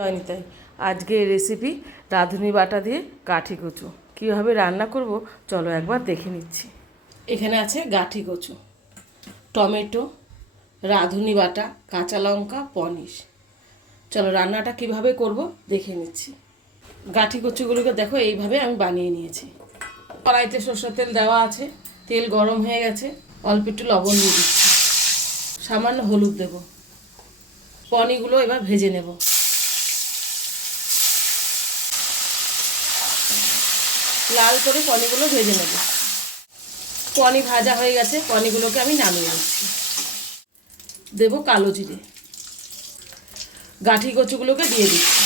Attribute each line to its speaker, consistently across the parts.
Speaker 1: হয়নি তাই আজকে রেসিপি রাঁধুনি বাটা দিয়ে কাঠি কচু। কীভাবে রান্না করব চলো একবার দেখে নিচ্ছি। এখানে আছে গাঠি কচু, টমেটো, রাঁধুনি বাটা, কাঁচা লঙ্কা, পনির। চলো রান্নাটা কীভাবে করব দেখে নিচ্ছি। গাঠি কচুগুলোকে দেখো, এইভাবে আমি বানিয়ে নিয়েছি। কড়াইতে সর্ষের তেল দেওয়া আছে, তেল গরম হয়ে গেছে, অল্প একটু লবণ দিয়ে দিচ্ছি। সামান্য হলুদ দেব। পনিগুলো এবার ভেজে নেব। লাল করে পনিগুলো ভেজে নেব। পনি ভাজা হয়ে গেছে পনিগুলোকে আমি নামিয়ে নিচ্ছি। দেব কালো জিরে। গাঠি কচুগুলোকে দিয়ে দিচ্ছি।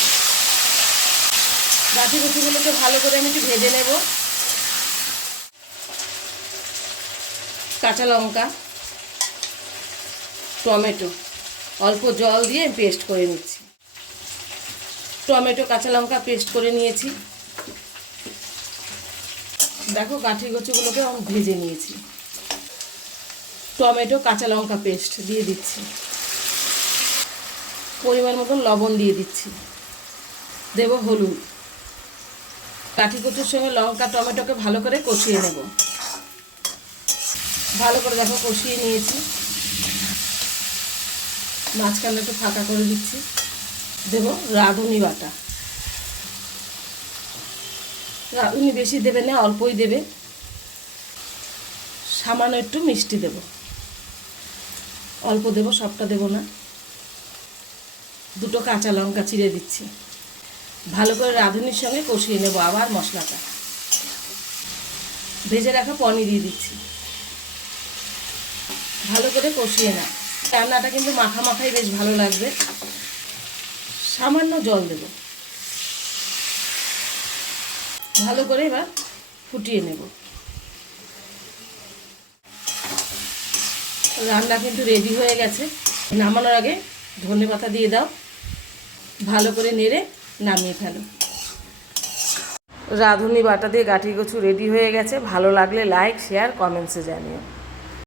Speaker 1: গাঠি কচুগুলোকে ভালো করে আমি একটু ভেজে নেব। কাঁচা লঙ্কা, টমেটো, অল্প জল দিয়ে পেস্ট করে নিচ্ছি। টমেটো, কাঁচা লঙ্কা পেস্ট করে নিয়েছি। দেখো গাঠি কচুগুলোকে আমি ভেজে নিয়েছি। টমেটো, কাঁচা লঙ্কা পেস্ট দিয়ে দিচ্ছি। পরিমাণ মতন লবণ দিয়ে দিচ্ছি। দেব হলুদ। কাঠি কচুর সঙ্গে লঙ্কা, টমেটোকে ভালো করে কষিয়ে নেব। ভালো করে দেখো কষিয়ে নিয়েছি। মাঝখানে একটু ফাঁকা করে দিচ্ছি। দেব রাঁধুনি বাটা। রাঁধুনি বেশি দেবে না, অল্পই দেবে। সামান্য একটু মিষ্টি দেব। অল্প দেব, সবটা দেব না। দুটো কাঁচা লঙ্কা চিড়ে দিচ্ছি। ভালো করে রাঁধুনির সঙ্গে কষিয়ে নেব আবার মশলাটা। ভেজে রাখা পনির দিয়ে দিচ্ছি। ভালো করে কষিয়ে না রান্নাটা কিন্তু মাখা মাখাই বেশ ভালো লাগবে। সামান্য জল দেব। ভালো করে এবার ফুটিয়ে নেব। রান্না কিন্তু রেডি হয়ে গেছে। নামানোর আগে ধনে পাতা দিয়ে দাও। ভালো করে নেড়ে নামিয়ে ফেলো। রাঁধুনি বাটা দিয়ে গাঠি কচু রেডি হয়ে গেছে। ভালো লাগলে লাইক শেয়ার কমেন্টসে জানিও।